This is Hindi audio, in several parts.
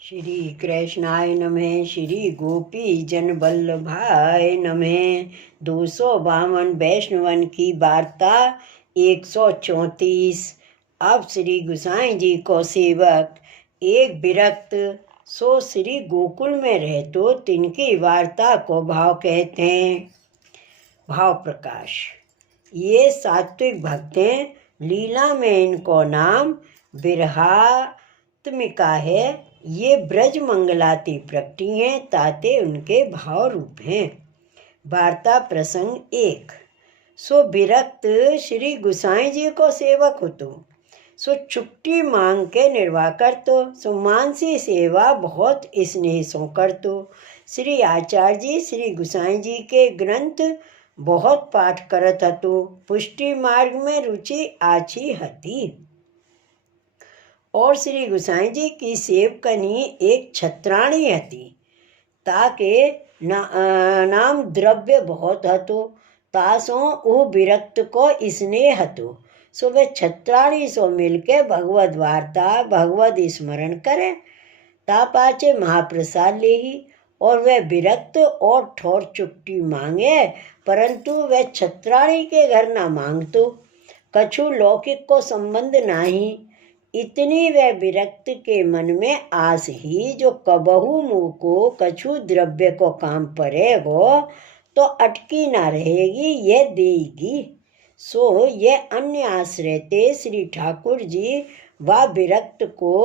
श्री कृष्णाय नमः। श्री गोपी जन वल्लभाय नमः। 252 वैष्णवन की वार्ता 134। अब श्री गुसाई जी को सेवक एक विरक्त सो श्री गोकुल में रहतो तिनकी वार्ता को भाव कहते हैं। भाव प्रकाश। ये सात्विक भक्त हैं। लीला में इनको नाम विरहात्मिका है। ये ब्रज मंगलाती प्रकटी हैं, ताते उनके भाव रूप हैं। वार्ता प्रसंग 1। सो विरक्त श्री गुसाई जी को सेवक हो तो सो छुट्टी मांग के निर्वाह कर तो सो मानसी सेवा बहुत स्नेह सो कर तो। श्री आचार्य जी श्री गुसाई जी के ग्रंथ बहुत पाठ करत हतो। पुष्टि मार्ग में रुचि आछी हती। और श्री गुसाई जी की सेवकनी एक छत्राणी हती। ताके नाम द्रव्य बहुत हतो। तासो वो विरक्त को स्नेह हतो। सो वे छत्राणी सो मिलके भगवद वार्ता भगवद स्मरण करे। ता पाचे महाप्रसाद ले ही और वह विरक्त और ठोर चुट्टी मांगे, परंतु वह छत्राणी के घर ना मांगतो। कछु लौकिक को संबंध नाही। इतनी वह विरक्त के मन में आस ही जो कबहू मुँह को कछु द्रव्य को काम पड़ेगो तो अटकी ना रहेगी, ये देगी। सो ये अन्य आश्रय ते श्री ठाकुर जी व विरक्त को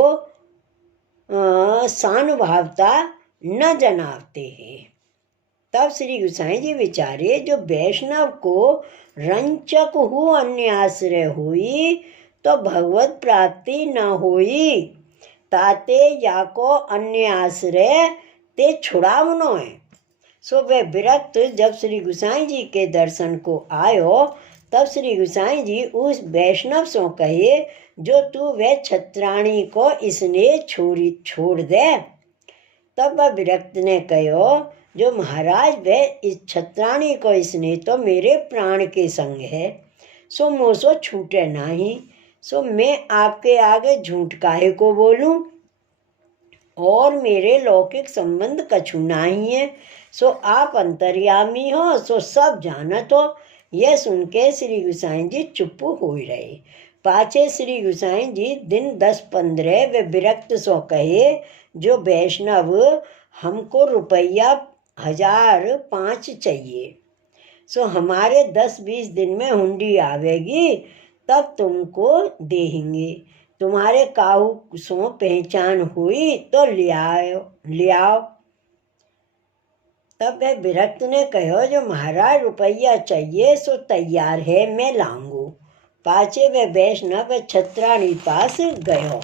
सानुभावता न जनावते हैं। तब श्री गुसाई जी विचारे जो वैष्णव को रंचक हु अन्य आश्रय हुई तो भगवत प्राप्ति न हुई। ताते या को अन्य आश्रय ते छुड़ावनो है। सो वे विरक्त जब श्री गुसाई जी के दर्शन को आयो तब श्री गुसाई जी उस वैष्णव सो कहे जो तू वे छत्राणी को इसने छोड़ दे। तब वह विरक्त ने कहो जो महाराज वे इस छत्राणी को इसने तो मेरे प्राण के संग है, सो मोसो छूटे नहीं। सो मैं आपके आगे झूठ काहे को बोलूं, और मेरे लौकिक संबंध कछु नहीं है। सो आप अंतर्यामी हो, सो सब जानत हो। यह सुन के श्री गुसाई जी चुप हो रहे। पाछे श्री गुसाई जी दिन 10-15 वे विरक्त सो कहे जो वैष्णव हमको रुपया 1005 चाहिए। सो हमारे 10-20 दिन में हुंडी आवेगी तब तुमको देंगे। तुम्हारे काहू सो पहचान हुई तो ले आओ। तब वह विरक्त ने कहो जो महाराज रुपया चाहिए सो तैयार है, मैं लाऊंगू। पाचे वे वैष्णव व छत्राणी पास गयो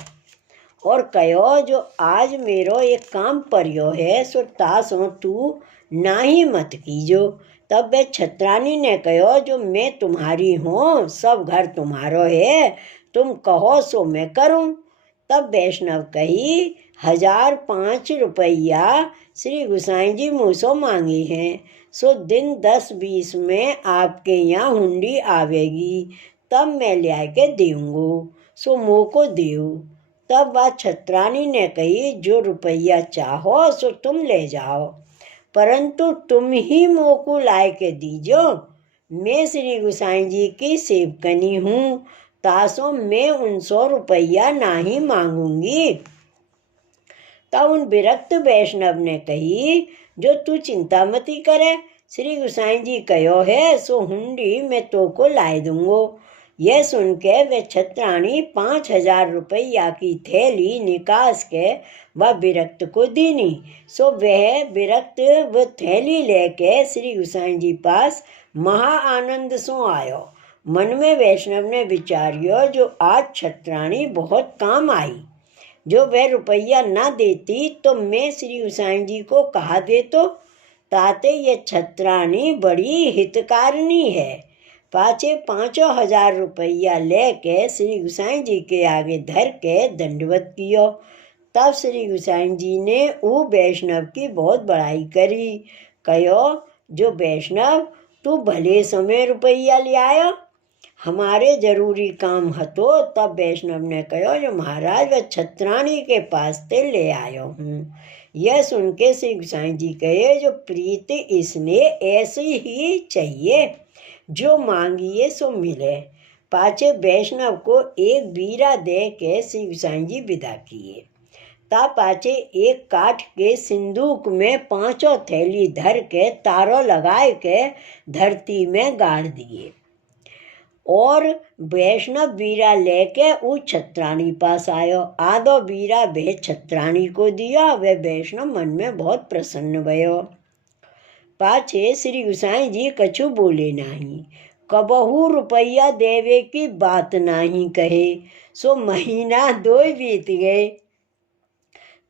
और कहो जो आज मेरो एक काम पर्यो है, सो तासो तू नाही मत कीजो। तब वे छत्राणी ने कहो जो मैं तुम्हारी हूँ, सब घर तुम्हारो है, तुम कहो सो मैं करूँ। तब वैष्णव कही 1005 रुपया श्री गुसाई जी मुझसे मांगी हैं। सो दिन 10-20 में आपके यहाँ हुंडी आवेगी तब मैं ले के देऊँगो, सो मुँह को देऊ। तब वह छत्राणी ने कही जो रुपया चाहो सो तुम ले जाओ, परंतु तुम ही मुँह को लाए के दीजो। मैं श्री गुसाई जी की सेवकनी हूँ, तासो मैं 100 रुपया नहीं मांगूंगी। तब उन विरक्त वैष्णव ने कही जो तू चिंता मती करे, श्री गुसाई जी कहो है सो हुंडी मैं तो को लाए दूंगो। यह सुन के वे छत्राणी 5000 रुपया की थैली निकास के वह विरक्त को दीनी। सो वह विरक्त वह थैली लेके श्री गुसाई जी पास महा आनंद सो आयो। मन में वैष्णव ने विचारियो जो आज छत्राणी बहुत काम आई। जो वह रुपया न देती तो मैं श्री गुसाई जी को कहा देतो, ताते ये छत्राणी बड़ी हितकारिणी है। पाचे 5000 रुपया लेके श्री गुसाई जी के आगे धर के दंडवत कियो। तब श्री गुसाई जी ने वो वैष्णव की बहुत बड़ाई करी। कहो जो वैष्णव तू भले समय रुपया ले आयो, हमारे जरूरी काम हतो। तब वैष्णव ने कहो जो महाराज वह छत्राणी के पास ते ले आयो हूँ। यह सुन के श्री गोसाई जी कहे जो प्रीति इसने ऐसी ही चाहिए, जो मांगिए सो मिले। पाछे वैष्णव को एक बीरा दे के श्री गोसाई जी विदा किए। ता पाछे एक काठ के सिंदूक में 5 थैली धर के तारो लगाए के धरती में गाड़ दिए। और वैष्णव बीरा लेके उस छत्राणी पास आयो। आधो बीरा वे छत्राणी को दिया। वे वैष्णव मन में बहुत प्रसन्न भयो। पाछे श्री गोसाई जी कछु बोले नहीं। कबहू रुपया देवे की बात नहीं कहे। सो महीना 2 बीत गए।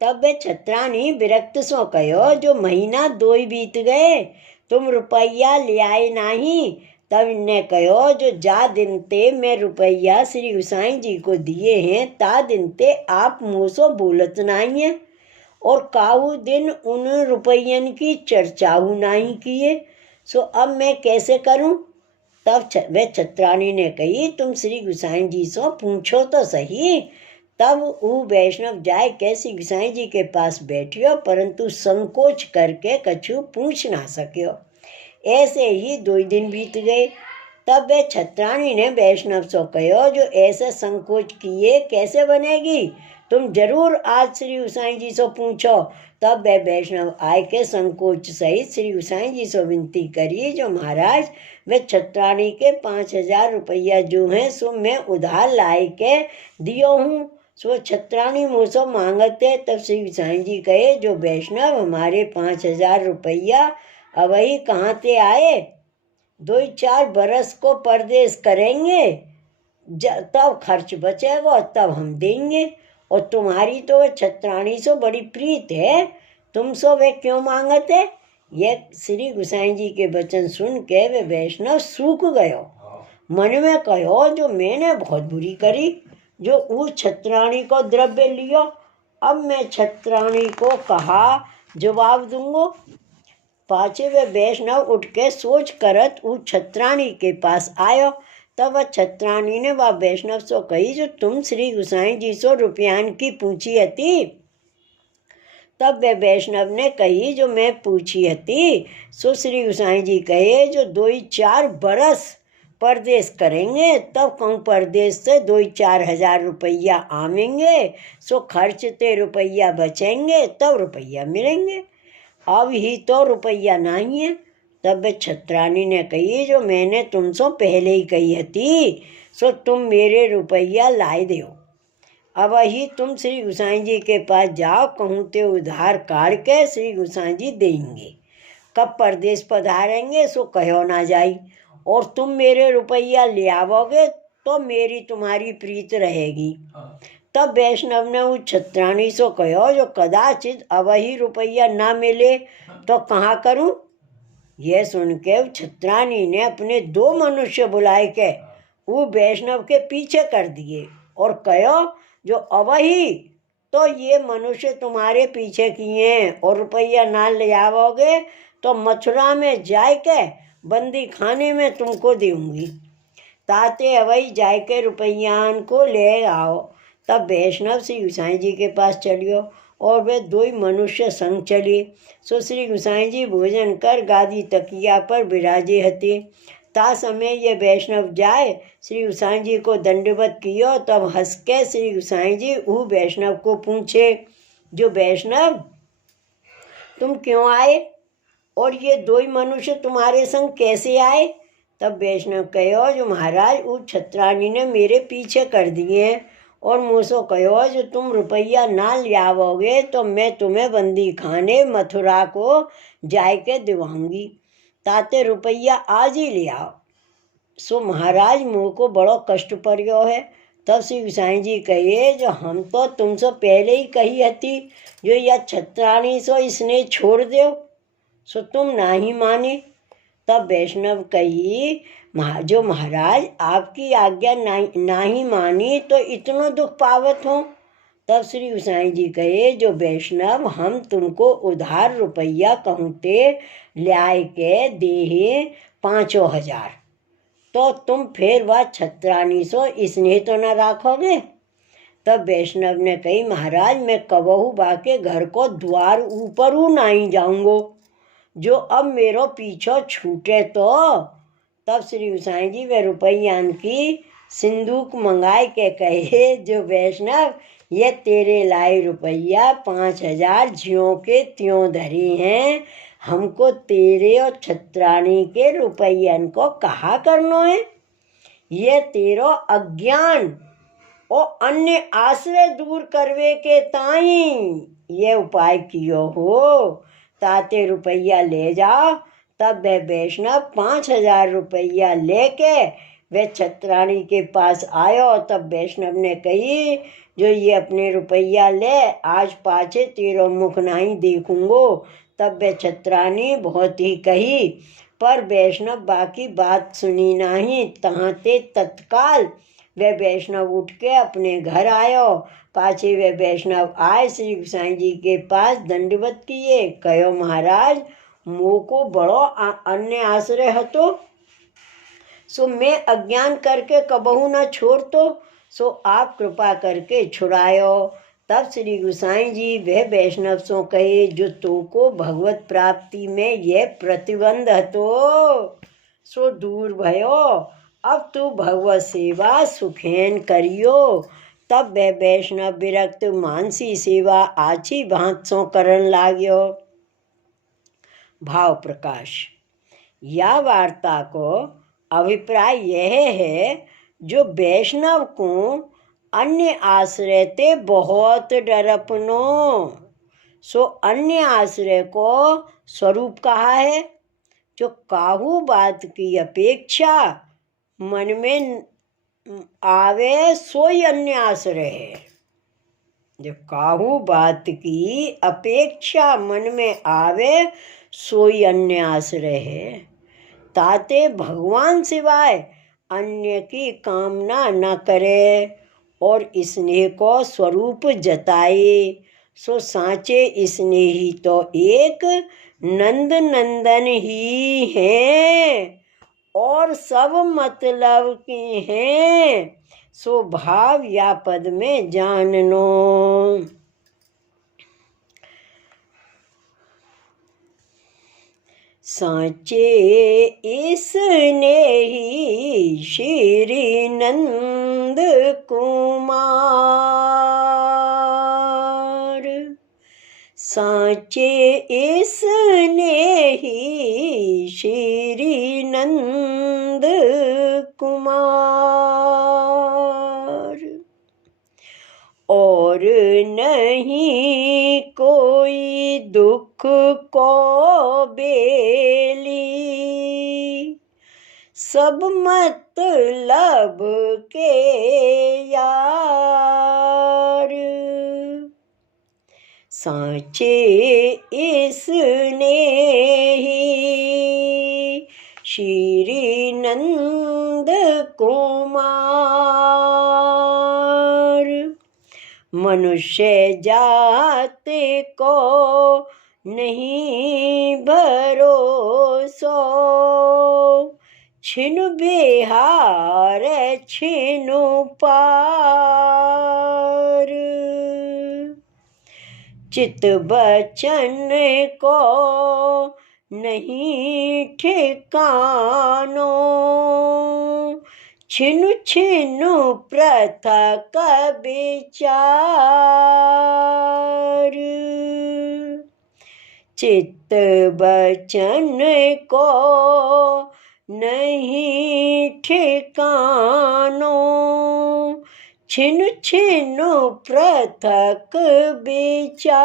तब वे छत्राणी विरक्त सो कहो जो महीना 2 बीत गए, तुम रुपया ले आए नहीं। तब इन्हें कहो जो जा दिन ते मैं रुपया श्री गोसाई जी को दिए हैं, ता दिन ते आप मुँह सो बोलत नहीं है, और काहू दिन उन रुपयन की चर्चाऊ नहीं किए। सो अब मैं कैसे करूं? तब वे छत्राणी ने कही तुम श्री गोसाई जी सो पूछो तो सही। तब वो वैष्णव जाए के श्री गोसाई जी के पास बैठियो, परंतु संकोच करके कछु पूछ ना सक्यो। ऐसे ही 2 दिन बीत गए। तब वे छत्राणी ने वैष्णव सो कहो जो ऐसे संकोच किए कैसे बनेगी, तुम जरूर आज श्री गोसाई जी सो पूछो। तब वे वैष्णव आए के संकोच सहित श्री गोसाई जी सो विनती करी जो महाराज वे छत्राणी के 5000 रुपया जो हैं सो मैं उधार लाए के दियो हूँ। सो छत्राणी मुझसे मांगते। तब श्री गोसाई जी कहे जो वैष्णव हमारे 5000 रुपया अब ही कहाँ से आए, 2-4 बरस को परदेश करेंगे, तब खर्च बचेगा तब हम देंगे। और तुम्हारी तो वे छत्राणी से बड़ी प्रीत है, तुम सो वे क्यों मांगते। ये श्री गोसाई जी के वचन सुन के वे वैष्णव सूख गयो। मन में कहो जो मैंने बहुत बुरी करी जो उस छत्राणी को द्रव्य लियो। अब मैं छत्राणी को कहा जवाब दूंगो। पाछे वे वैष्णव उठ के सोच करत उस छत्राणी के पास आयो। तब वह छत्राणी ने वह वैष्णव सो कही जो तुम श्री गोसाई जी सो रुपयान की पूछी हती। तब वे वैष्णव ने कही जो मैं पूछी हती। सो श्री गोसाई जी कहे जो 2-4 बरस परदेश करेंगे, तब कहूँ परदेश से 2-4 हजार रुपया आवेंगे। सो खर्च ते रुपया बचेंगे तब रुपया मिलेंगे, अब ही तो रुपया नहीं है। तब छत्राणी ने कही जो मैंने तुमसे पहले ही कही हती, सो तुम मेरे रुपया लाए दो। अब ही तुम श्री गोसाई जी के पास जाओ, कहूँ ते उधार काट के श्री गोसाई जी देंगे। कब परदेश पधारेंगे सो कहो ना जाई, और तुम मेरे रुपया ले आवोगे तो मेरी तुम्हारी प्रीत रहेगी। तब वैष्णव ने उस छत्राणी से कहो जो कदाचित अब ही रुपया ना मिले तो कहाँ करूं। यह सुन के छत्राणी ने अपने 2 मनुष्य बुलाए के वो वैष्णव के पीछे कर दिए और कहो जो अब ही तो ये मनुष्य तुम्हारे पीछे किए हैं, और रुपया ना ले आवोगे तो मथुरा में जाए के बंदी खाने में तुमको दूंगी। ताते अवई जाए के रुपयान को ले आओ। तब वैष्णव श्री गोसाई जी के पास चलियो और वे 2 मनुष्य संग चली। सो श्री गोसाई जी भोजन कर गादी तकिया पर विराजे हते। ता समय ये वैष्णव जाए श्री गोसाई जी को दंडवत कियो। तब हंस के श्री गोसाई जी वो वैष्णव को पूछे जो वैष्णव तुम क्यों आए और ये 2 मनुष्य तुम्हारे संग कैसे आए। तब वैष्णव कहो जो महाराज उस छत्राणी ने मेरे पीछे कर दिए हैं और मुझसे कहो जो तुम रुपया ना ले आवोगे तो मैं तुम्हें बंदी खाने मथुरा को जाए के दिवाऊंगी, ताते रुपया आज ही ले आओ। सो महाराज मुँह को बड़ो कष्ट पड़ियो है। तब श्री गोसाई जी कहे जो हम तो तुमसे पहले ही कही हती जो यह छत्राणी सो इसने छोड़ दो, सो तुम ना ही माने। तब वैष्णव कही जो महाराज आपकी आज्ञा ना ही मानी तो इतना दुख पावत हो। तब श्री गोसाई जी कहे जो वैष्णव हम तुमको उधार रुपया कहते ल्याय के देहे 5,000, तो तुम फिर वह छत्राणी सो स्नेह तो न राखोगे। तब वैष्णव ने कही, महाराज मैं कबहू बाके घर को द्वार ऊपर नहीं जाऊंगो, जो अब मेरो पीछो छूटे तो। तब श्री गोसाई जी वे रुपयान की सिंदूक मंगाए के कहे, जो वैष्णव ये तेरे लाई रुपया 5,000 ज्यों के त्यों धरे हैं, हमको तेरे और छत्राणी के रुपयन को कहा करनो है। ये तेरो अज्ञान और अन्य आश्रय दूर करवे के ताई ये उपाय कियो हो, ताते रुपया ले जाओ। तब वह वैष्णव 5,000 रुपया लेके वे छत्राणी के पास आयो। तब वैष्णव ने कही, जो ये अपने रुपया ले, आज पाछे तेरो मुख नहीं देखूंगो। तब वे छत्राणी बहुत ही कही, पर वैष्णव बाकी बात सुनी नहीं। तहाते तत्काल वे वैष्णव उठ के अपने घर आयो। पाछे वे वैष्णव आए श्री गोसाई जी के पास दंडवत किए, कहो महाराज मोको बड़ो अन्य आश्रय हतो, सो मैं अज्ञान करके कबहू न छोड़तो, सो आप कृपा करके छुड़ायो। तब श्री गोसाई जी वह वैष्णव सो कहे, जो तो को भगवत प्राप्ति में यह प्रतिबंध हतो सो दूर भयो, अब तू भगवत सेवा सुखेन करियो। तब वह वैष्णव विरक्त मानसी सेवा आछी भांत सो करन लाग्यो। भाव प्रकाश। या वार्ता को अभिप्राय यह है, जो वैष्णव को अन्य आश्रय ते बहुत डरपनो, सो अन्य आश्रय को स्वरूप कहा है, जो काहू बात की अपेक्षा मन में आवे सोई अन्य आश्रय है। जो काहू बात की अपेक्षा मन में आवे सोई अन्य आश्रय है। ताते भगवान सिवाय अन्य की कामना न करे और स्नेह को स्वरूप जताए, सो साचे स्नेही तो एक नंद नंदन ही हैं और सब मतलब के हैं, सो भाव या पद में जाननो। साचे स्नेही श्री नंद कुमार, साचे स्नेही श्री नंद कुमार, और नहीं कोई दुख को बेली, सब मतलब के यार, साचे स्नेही श्री नंद कुमार, मनुष्य जात को नहीं भरोसो, छिनु बिहार छिनु पार, चित बचन को नहीं ठिकानो, छिनु छिनु पृथक विचार, चित्त बचन को नहीं ठिकानो, छिनु छिनु पृथक विचार,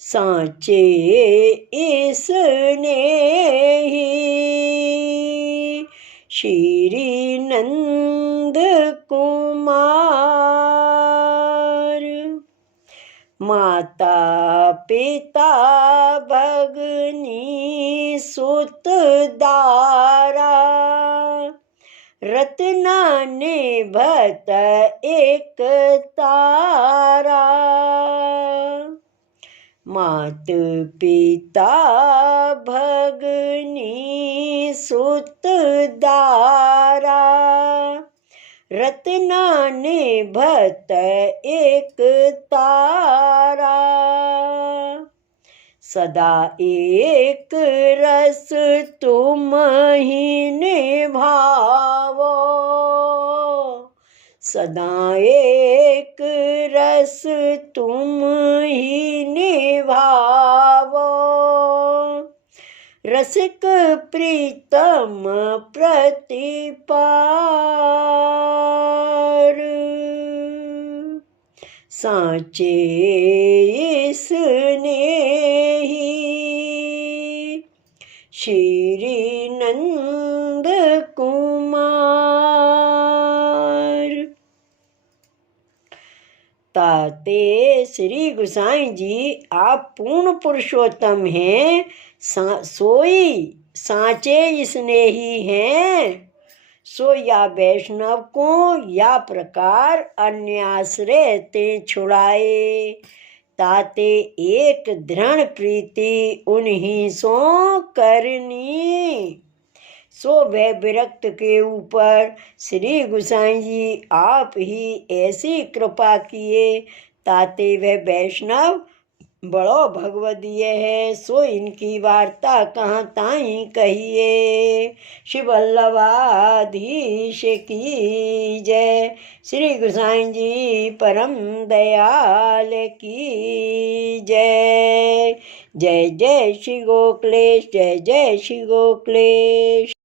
साचे स्नेही श्री नंद कुमार, माता पिता भगनी सुत दारा, रत्ना निभत एक तारा, मात पिता भगनी सुत दारा, रत्ना निभत एक तारा। सदा एक रस तुम ही निभावो, सदा एक रस तुम ही निभावो। रसिक प्रीतम प्रतिपार, सांचे स्नेही श्री नंद कुमार। ताते श्री गोसाई जी आप पूर्ण पुरुषोत्तम हैं, सोई सांचे स्नेही हैं। सो या वैष्णव को या प्रकार अन्य आश्रय ते छुड़ाए। ताते एक दृढ़ प्रीति उन्हीं सो करनी। सो वह विरक्त के ऊपर श्री गोसाई जी आप ही ऐसी कृपा किए, ताते वह वैष्णव बड़ो भगवदीय है। सो इनकी वार्ता कहाँ ताई कहिए। श्री वल्लभाधीश की जय। श्री गोसाई जी परम दयाल की जय। जय जय श्री गोकुलेश, जय जय श्री गोकुलेश।